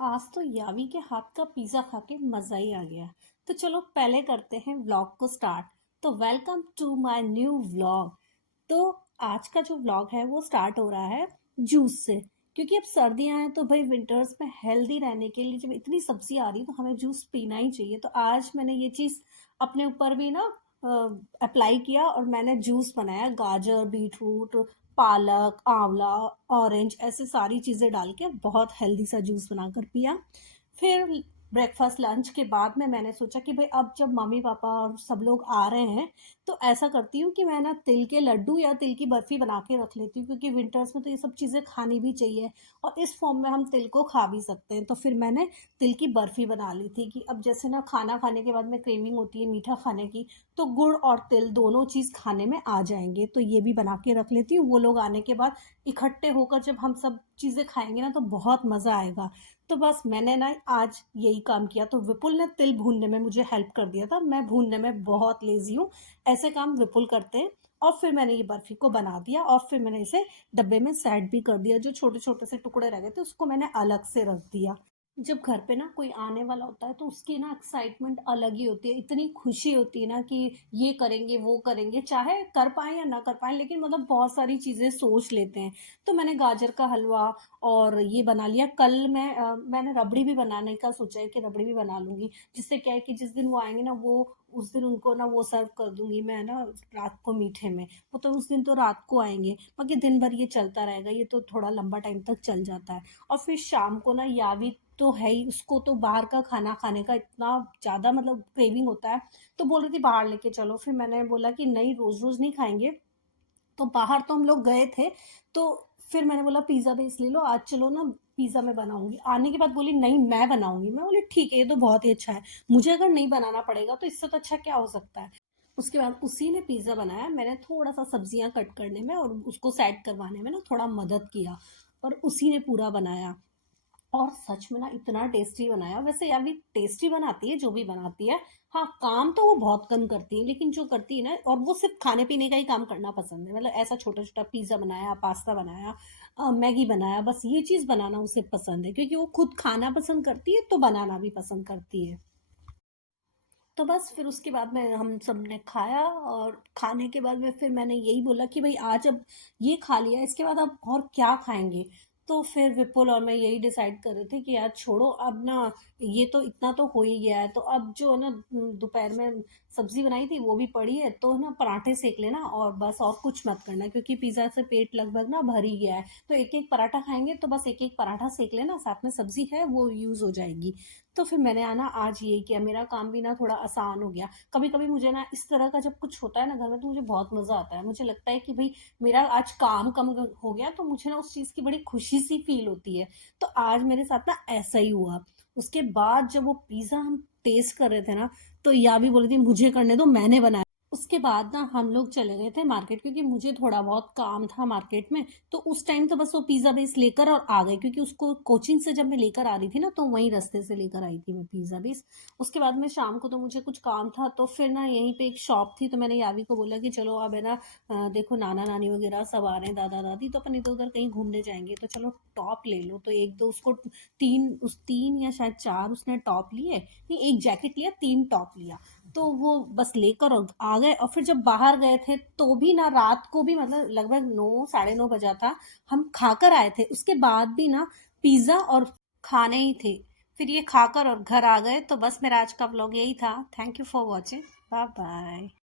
आज तो यावी के हाथ का पिज़्ज़ा खा के मज़ा ही आ गया। तो चलो पहले करते हैं व्लॉग को स्टार्ट। तो welcome to my new vlog. तो आज का जो व्लॉग है वो स्टार्ट हो रहा है जूस से, क्योंकि अब सर्दियां हैं तो भाई विंटर्स में हेल्दी रहने के लिए जब इतनी सब्जी आ रही है तो हमें जूस पीना ही चाहिए। तो आज मैंने ये चीज़ अपने ऊपर भी ना अप्लाई किया और मैंने जूस बनाया। गाजर, बीटरूट, पालक, आंवला, ऑरेंज, ऐसे सारी चीज़ें डाल के बहुत हेल्दी सा जूस बनाकर पिया। फिर ब्रेकफास्ट लंच के बाद में मैंने सोचा कि भाई अब जब मम्मी पापा और सब लोग आ रहे हैं तो ऐसा करती हूँ कि मैं ना तिल के लड्डू या तिल की बर्फ़ी बना के रख लेती हूँ, क्योंकि विंटर्स में तो ये सब चीज़ें खानी भी चाहिए और इस फॉर्म में हम तिल को खा भी सकते हैं। तो फिर मैंने तिल की बर्फ़ी बना ली थी कि अब जैसे ना खाना खाने के बाद में क्रेविंग होती है मीठा खाने की, तो गुड़ और तिल दोनों चीज़ खाने में आ जाएंगे। तो ये भी बना के रख लेती हूँ, वो लोग आने के बाद इकट्ठे होकर जब हम सब चीज़ें खाएंगे ना तो बहुत मज़ा आएगा। तो बस मैंने ना आज यही काम किया। तो विपुल ने तिल भूनने में मुझे हेल्प कर दिया था, मैं भूनने में बहुत लेजी हूँ। ऐसे काम विपुल करते हैं। और फिर मैंने ये बर्फी को बना दिया और फिर मैंने इसे डब्बे में सेट भी कर दिया। जो छोटे छोटे से टुकड़े रह गए थे उसको मैंने अलग से रख दिया। जब घर पे ना कोई आने वाला होता है तो उसकी ना एक्साइटमेंट अलग ही होती है, इतनी खुशी होती है ना कि ये करेंगे वो करेंगे, चाहे कर पाए या ना कर पाए, लेकिन मतलब बहुत सारी चीज़ें सोच लेते हैं। तो मैंने गाजर का हलवा और ये बना लिया। कल मैंने रबड़ी भी बनाने का सोचा है कि रबड़ी भी बना लूंगी, जिससे क्या है कि जिस दिन वो आएंगे ना वो उस दिन उनको ना वो सर्व कर दूंगी मैं ना रात को मीठे में। वो तो उस दिन तो रात को आएंगे, बाकी दिन भर ये चलता रहेगा, ये तो थोड़ा लंबा टाइम तक चल जाता है। और फिर शाम को ना यावी तो है ही, उसको तो बाहर का खाना खाने का इतना ज़्यादा मतलब क्रेविंग होता है। तो बोल रही थी बाहर लेके चलो, फिर मैंने बोला कि नहीं, रोज़ रोज़ नहीं खाएंगे। तो बाहर तो हम लोग गए थे। तो फिर मैंने बोला पिज़्ज़ा बेस ले लो, आज चलो ना पिज़्ज़ा मैं बनाऊंगी। आने के बाद बोली नहीं मैं बनाऊंगी। मैं बोली ठीक है, ये तो बहुत ही अच्छा है, मुझे अगर नहीं बनाना पड़ेगा तो इससे तो अच्छा क्या हो सकता है। उसके बाद उसी ने पिज़्ज़ा बनाया, मैंने थोड़ा सा सब्जियां कट करने में और उसको सेट करवाने में ना थोड़ा मदद किया, और उसी ने पूरा बनाया। और सच में ना इतना टेस्टी बनाया। वैसे यार भी टेस्टी बनाती है जो भी बनाती है। हाँ, काम तो वो बहुत कम करती है, लेकिन जो करती है ना, और वो सिर्फ खाने पीने का ही काम करना पसंद है। मतलब ऐसा छोटा छोटा पिज्ज़ा बनाया, पास्ता बनाया, मैगी बनाया, बस ये चीज़ बनाना उसे पसंद है, क्योंकि वो खुद खाना पसंद करती है तो बनाना भी पसंद करती है। तो बस फिर उसके बाद में हम सब ने खाया, और खाने के बाद में फिर मैंने यही बोला कि भाई आज अब ये खा लिया, इसके बाद अब और क्या खाएंगे। तो फिर विपुल और मैं यही डिसाइड कर रहे थे कि यार छोड़ो अब ना, ये तो इतना तो हो ही गया है, तो अब जो है ना दोपहर में सब्जी बनाई थी वो भी पड़ी है, तो है ना पराठे सेक लेना और बस, और कुछ मत करना, क्योंकि पिज़्ज़ा से पेट लगभग ना भर ही गया है। तो एक एक पराठा खाएंगे तो बस एक एक पराठा सेक लेना, साथ में सब्जी है वो यूज़ हो जाएगी। तो फिर मैंने आना आज यही किया, मेरा काम भी ना थोड़ा आसान हो गया। कभी कभी मुझे ना इस तरह का जब कुछ होता है ना घर में तो मुझे बहुत मज़ा आता है। मुझे लगता है कि भाई मेरा आज काम कम हो गया, तो मुझे ना उस चीज़ की बड़ी खुशी सी फील होती है। तो आज मेरे साथ ना ऐसा ही हुआ। उसके बाद जब वो पिज़्ज़ा हम टेस्ट कर रहे थे ना, तो या भी बोली थी मुझे करने दो, मैंने बनाया। उसके बाद ना हम लोग चले गए थे मार्केट, क्योंकि मुझे थोड़ा बहुत काम था मार्केट में। तो उस टाइम तो बस वो पिज़्ज़ा बेस लेकर और आ गए, क्योंकि उसको कोचिंग से जब मैं लेकर आ रही थी ना तो वहीं रास्ते से लेकर आई थी मैं पिज़्ज़ा बेस। उसके बाद में शाम को तो मुझे कुछ काम था, तो फिर ना यहीं पे एक शॉप थी, तो मैंने यावी को बोला कि चलो अब है ना देखो नाना नानी वगैरह सब आ रहे हैं, दादा दादी, तो अपन इधर उधर कहीं घूमने जाएंगे, तो चलो टॉप ले लो। तो एक दो उसको तीन या शायद चार उसने टॉप लिए, नहीं एक जैकेट लिया, तीन टॉप लिया। तो वो बस लेकर और आ गए। और फिर जब बाहर गए थे तो भी ना रात को भी, मतलब लगभग 9 साढ़े 9 बजा था, हम खाकर आए थे, उसके बाद भी ना पिज्ज़ा और खाने ही थे। फिर ये खाकर और घर आ गए। तो बस मेरा आज का व्लॉग यही था। Thank you for watching. Bye bye.